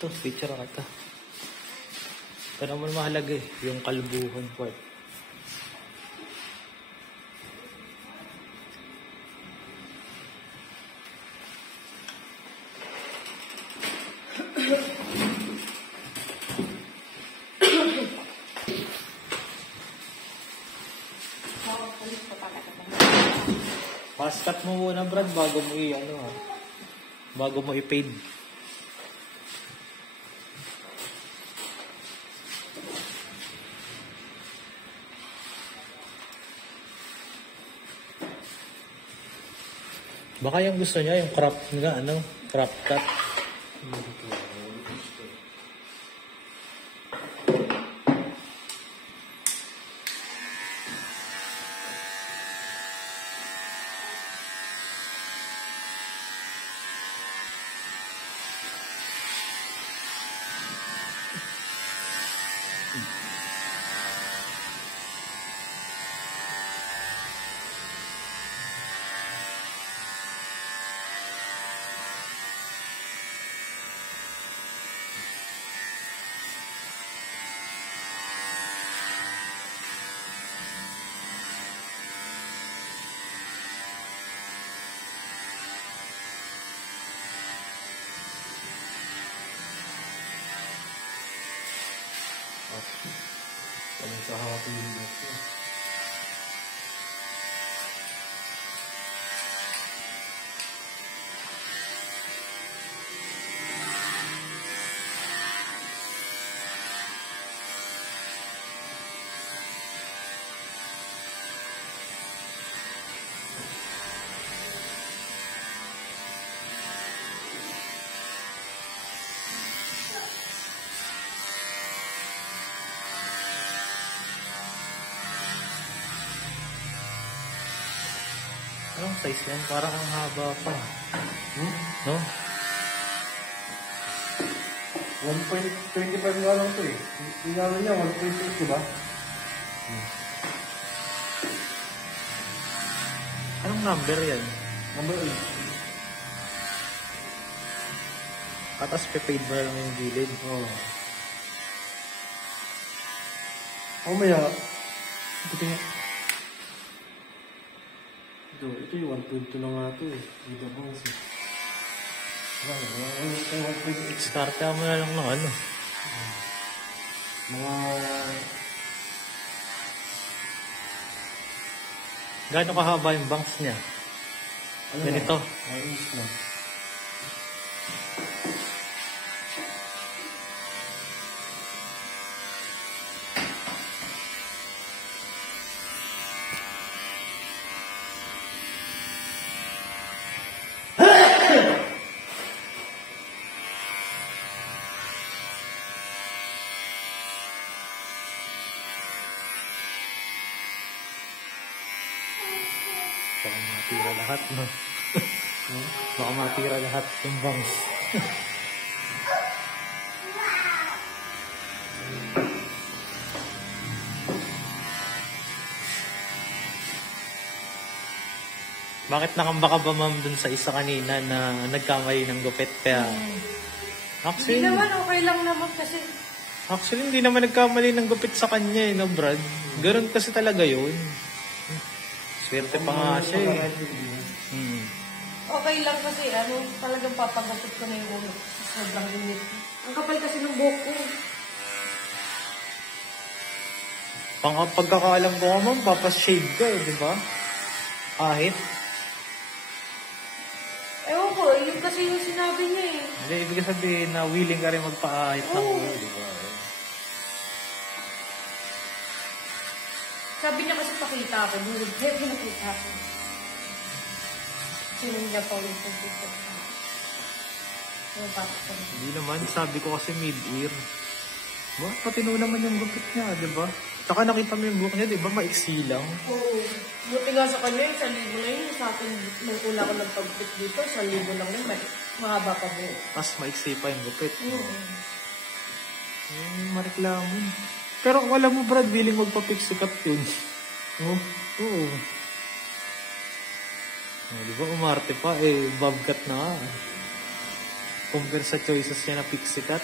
Ito, picture kita. Ito naman mahalaga eh, yung kalbuhan part. Fast cut mo muna, Brad, bago mo bago mo i-fade. Baka yung gusto niya, yung crop nga, crop cut. Kami sa hapon yung dito. Anong size yan? Parang ang haba pa. No? 1.25 nga lang ito eh. Tingnan niya, 1.8 diba? Anong number yan? Number 8. Tapos pe-fade mo na lang yung gilid. Maya, ito yung 1.2 na nga ito eh. Hindi ba bang siya? Start mo na lang ng Mga... Gaano kahaba yung bangs niya? Ganito. Ayos na. Baka matira lahat, no? Baka matira lahat yung bangs. Bakit nakambaka ba, ma'am, dun sa isa kanina na nagkamali ng gupit? Kaya, Hindi naman, okay lang naman kasi. Actually, hindi naman nagkamali ng gupit sa kanya, no, Brad? Ganun kasi talaga yun. Swerte pa nga siya eh. Okay lang kasi, talagang papagupit ko na yung ulo. Sobrang init. Ang kapal kasi ng buhok ko. Pagkakaalam ko ma'am, papashave ka eh, di ba? Kahit. Ewan ko, yun kasi yung sinabi niya eh. Hindi, ibig sabihin na willing ka rin magpa-ahit ng ulo, di ba? Sabi niya kasi pakita ako. Hindi nakita ako. Sinun niya pa ulit yung picture ko. Hindi naman, sabi ko kasi mid-ear. Ba, patino naman yung gupit niya, di ba? Saka nakita mo yung buhok niya, di ba? Maiksi lang. Oo. Buti nga sa kanya, 1,000 na yun. Sa akin, nung una ko nagpagpit dito, 1,000 lang yun. Mahaba pa buhok. Tapos maiksi pa yung gupit. Mareklamo. Pero alam mo, Brad, willing magpa-fix cut yun. Oo. Di ba, umarte pa, bobcat na. Compare sa choices niya na pixie cut.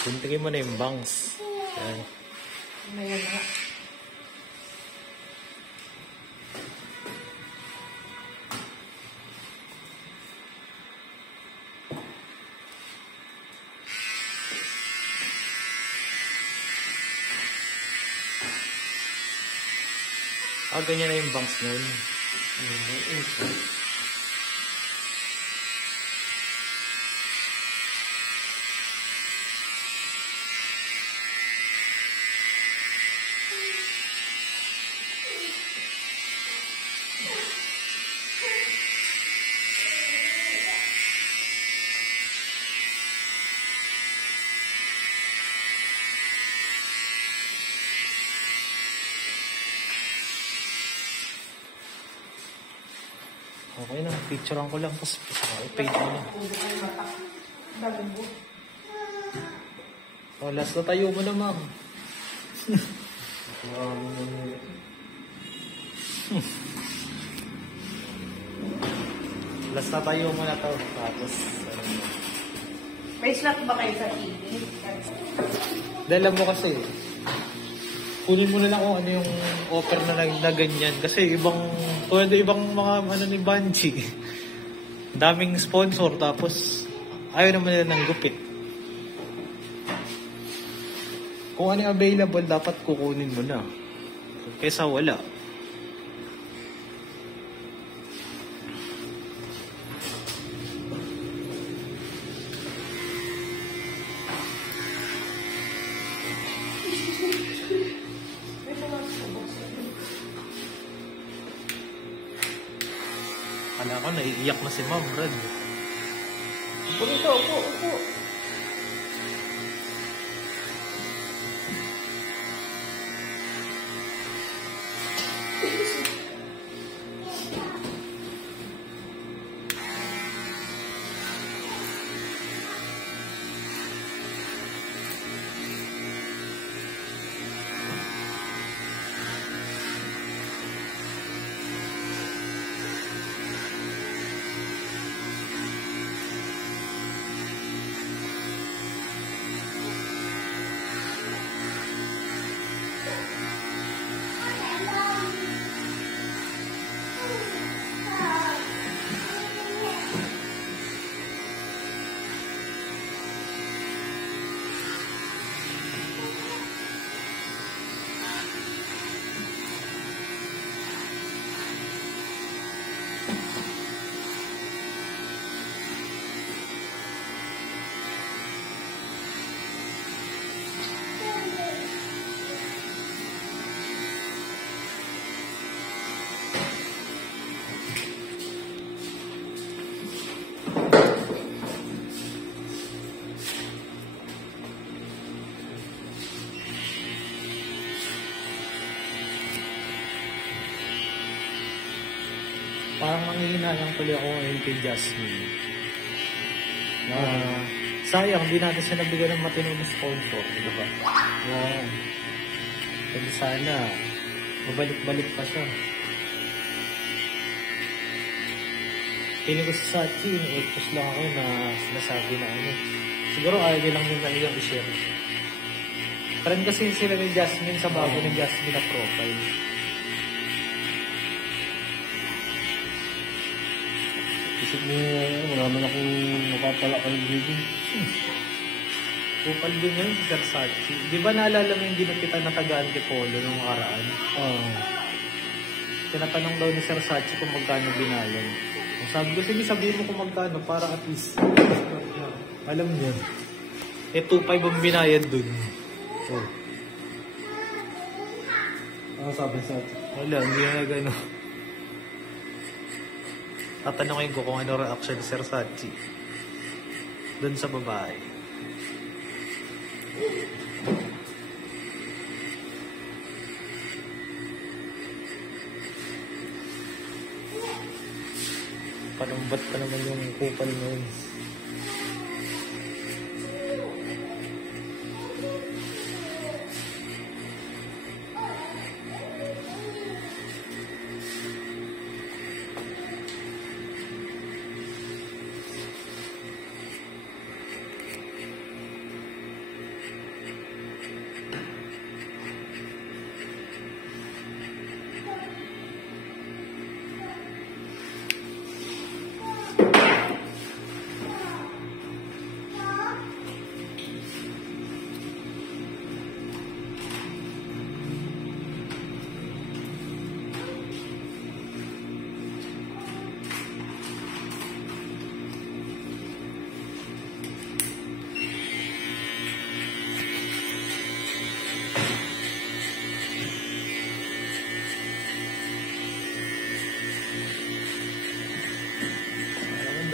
Kuntingin mo na yung bangs. Yan. Ngayon na. Ganyan na yung bangs nun. Okay na, picturean ko lang, tapos i-paint mo na. Oh, last na tayo mo na, ma'am. Last na tayo mo na to. Tapos, May slot ba kayo sa TV? dahil mo kasi, kunin mo na lang kung ano yung offer na ganyan. Kasi ibang mga ano ni Banji. Daming sponsor, tapos ayaw naman nila ng gupit. Kung ano yung available, dapat kukunin mo na. Kaysa wala. Kala ko, naiiyak na si Ma'am, Brad. Upo nito, upo. Parang nangihinayang tuloy ako ngayon kay Jasmine. Sayang, di natin siya nabigyan ng matinong sponsor. Di ba? Wow. Kasi sana, mabalik-balik pa siya. Piling ko sa Sachi, i-post lang ako na sinasabi na ano. Siguro ayaw niyo lang nila iyong i-share. Parang kasi sila ni Jasmine sa bago ng Jasmine na profile. Isip mo, wala man akong mapapala kay Gigi. Kupal din yun, Sir Sachi. Di ba naalala mo yung ginupita na tagaan kay Polo nung karaan? Tinatanong daw ni Sir Sachi kung magkano binayan. Sabi ko, sige sabihin mo kung magkano para at least. Alam niyo. 2.5 ang binayad dun. Oh. Ano sabi sa atin? Wala, hindi na gano'n. Tatanungin ko kung ano reaction ni Sir Sachi dun sa babae. Lilipat pa naman yung kupal ngayon.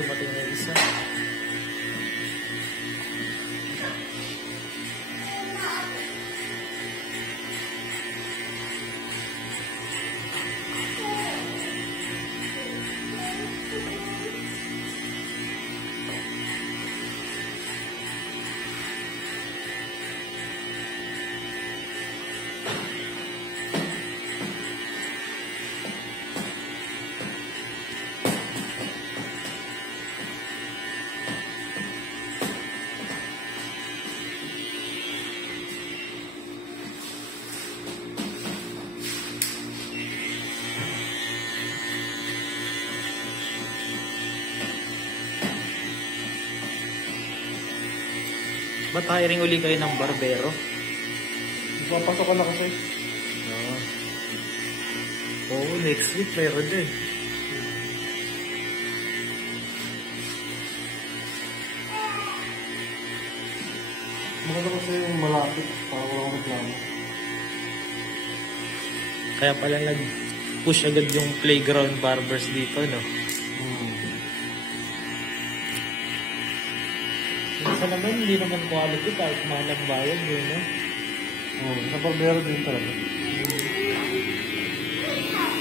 Dumating na isa. Ba't hiring uli kayo ng barbero? Papasok ka na kasi. Oo, next week mayroon din. Maganda kasi yung malapit para walang reklamo. Kaya pala nag-push agad yung playground barbers dito, no? Minsan naman, hindi naman quality kahit mahal ang bayad, yun, no? Napabero din talaga.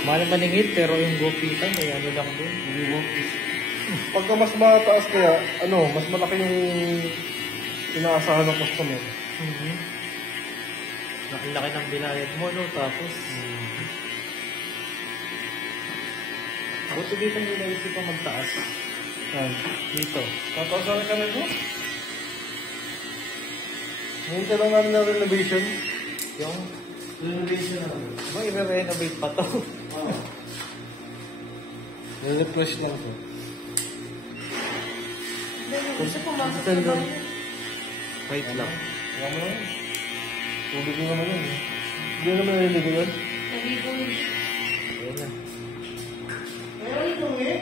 Mahal maningit, pero yung gupitan, may ano lang din. Hindi mo. Pagka mas mataas kaya, mas malaki yung inaasahan ng customer. Laki ng binayad mo, no? Tapos, buti dito nila isip pa magtaas. Dito. Tataasan ka na ito? Ngayon ka lang namin ng renovation. Yung, Renovation namin. i-renovate pa to. Refresh lang ito. Kasi pumasok na ba yun? Wait lang. Wala mo lang. Tubig mo naman yun. Hindi naman naliligo yun. Naligo yun. Ayan na. Meron ito eh.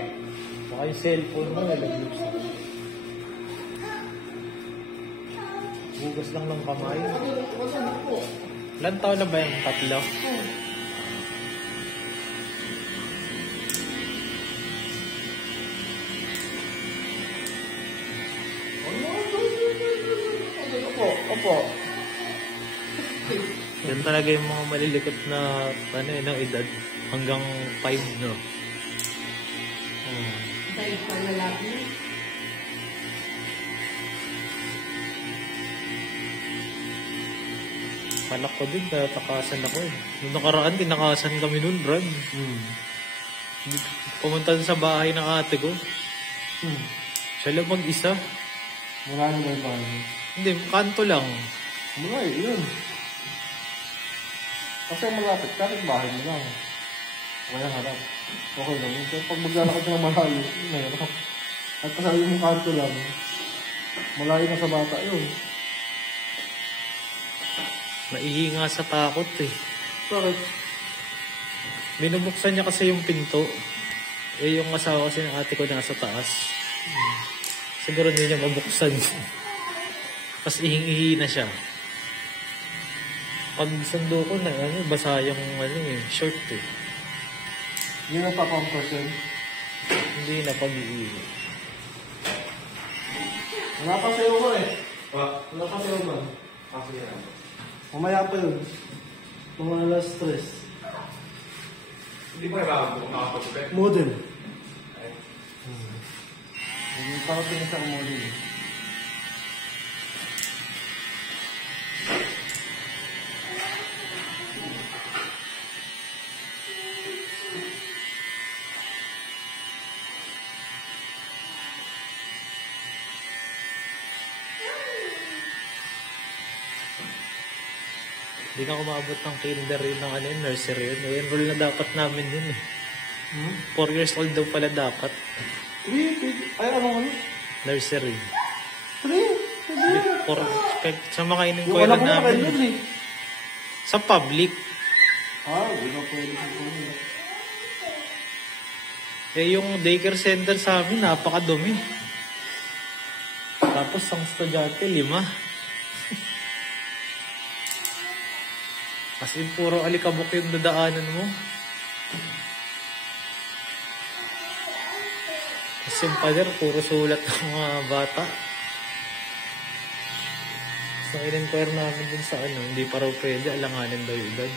Baka yung cellphone mo, nalaglag sa hugas lang ng kamay. Ilan taon na ba yung tatlo? Opo. Yan talaga yung mga malilikot na ng edad. Hanggang 5, no? Dahil pa lalaki. Anak ko din, kaya takasan ako eh. Nung nakaraan, tinakasan kami nun, Brad. Pumunta sa bahay ng ate ko. Siya lang mag-isa. Wala na ba yung bahay mo? Hindi, kanto lang. Wala eh, yun. Kasi malapit, kahit bahay mo lang. Kaya harap. Okay lang. Pero pag maglalakad ka ng malayo, yun na yun. At kasabi mo kanto lang, malayo na sa bata yun. Naihi nga sa takot eh. Bakit? Binubuksan niya kasi yung pinto. Eh, yung asawa kasi ng ate ko nasa taas. Siguro hindi niya mabuksan. Tapos ihing-ihi na siya. Pag sundo ko na, basa yung short eh. Yun ang pa-comfort yun. Hindi na pag-iihi. Wala pa sa'yo ko eh. Wala pa sa'yo ba? Kasi yan. Mamaya pa yun. Mga alas 3. Hindi ba nakakapagpapit? Model. Yung parating sa umuli. Hindi ka umabot ng kinder yun ng ano yun, nursery yun. I-enroll na dapat namin yun eh. 4 years old daw pala dapat. 3? Ay, ano? Nursery. 3? Sa mga Yung in-inquire anak ko namin. yun eh. Sa public. Hindi na pwede sa puno. Eh yung daycare center sa amin, napakadumi. Tapos ang estudyante, 5. As in, puro alikabok yung dadaanan mo. Tapos yung pader, puro sulat ng mga bata. Tapos nang in-inquire namin dun sa ano, hindi pa raw pwede, alanganin daw yung edad.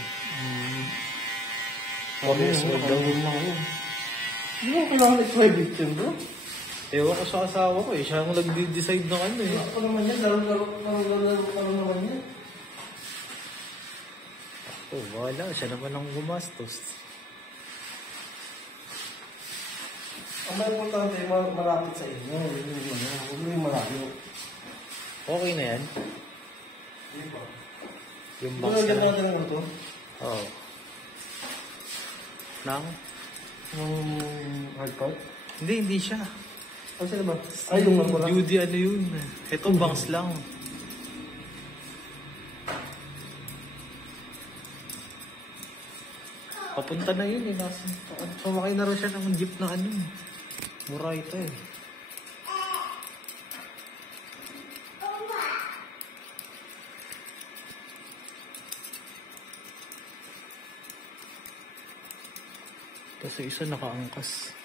4 years old daw. Hindi mo kailangan i-private yun, bro? Ewan ko sa asawa ko eh, siya ang nag-decide ng ano eh. Ako naman yan, laro naman yan. Oh, wala. Siya naman ang gumastos. Ang may importante, malapit sa inyo. Huwag mo yung malayo. Okay na yan? Hindi ba? Yung Ano box yung na. natin naman ito? Oo. Nang? Yung hard part? Hindi siya. Ano sila ba? Ay, yung wala. Judy ano yun. Ito bangs lang. Papunta na yun eh. Sumakay na rin siya ng jeep na ano. Mura ito eh. Tapos yung isa nakaangkas.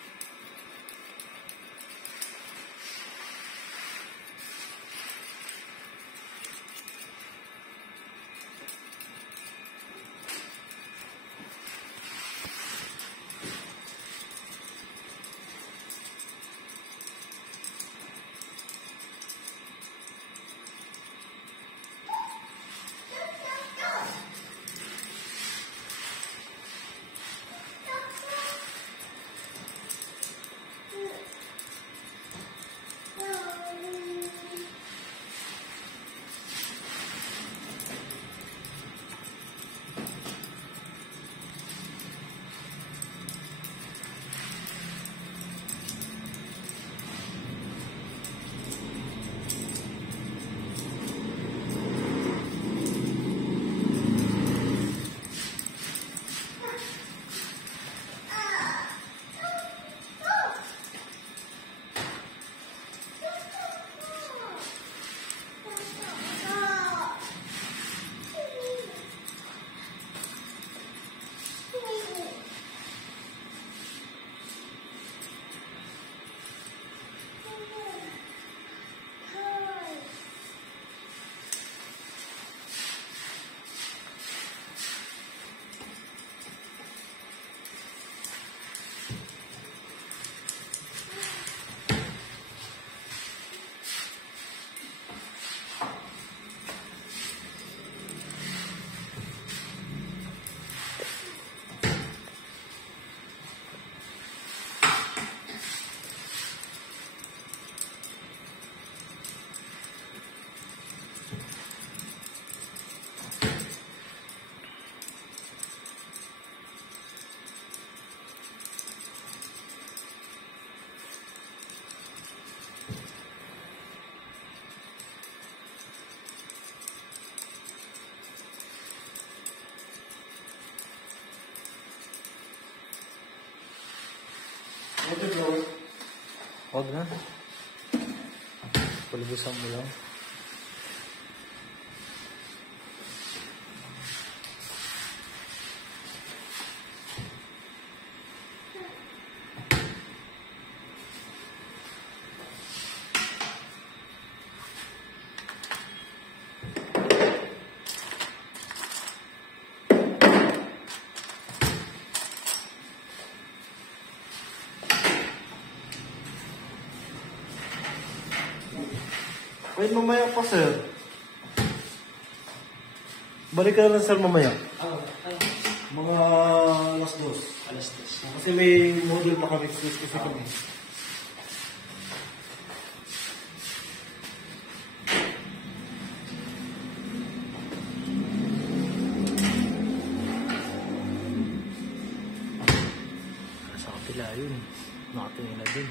Ito, bro. Huwag na. Pulubusan mo lang. Wait, mamaya pa, sir. Balik ka na lang, sir, mamaya. Mga alas 2. Alas 10. Kasi may module pa kami, kasi kami. Sa kapila yun. Nakatingin na din.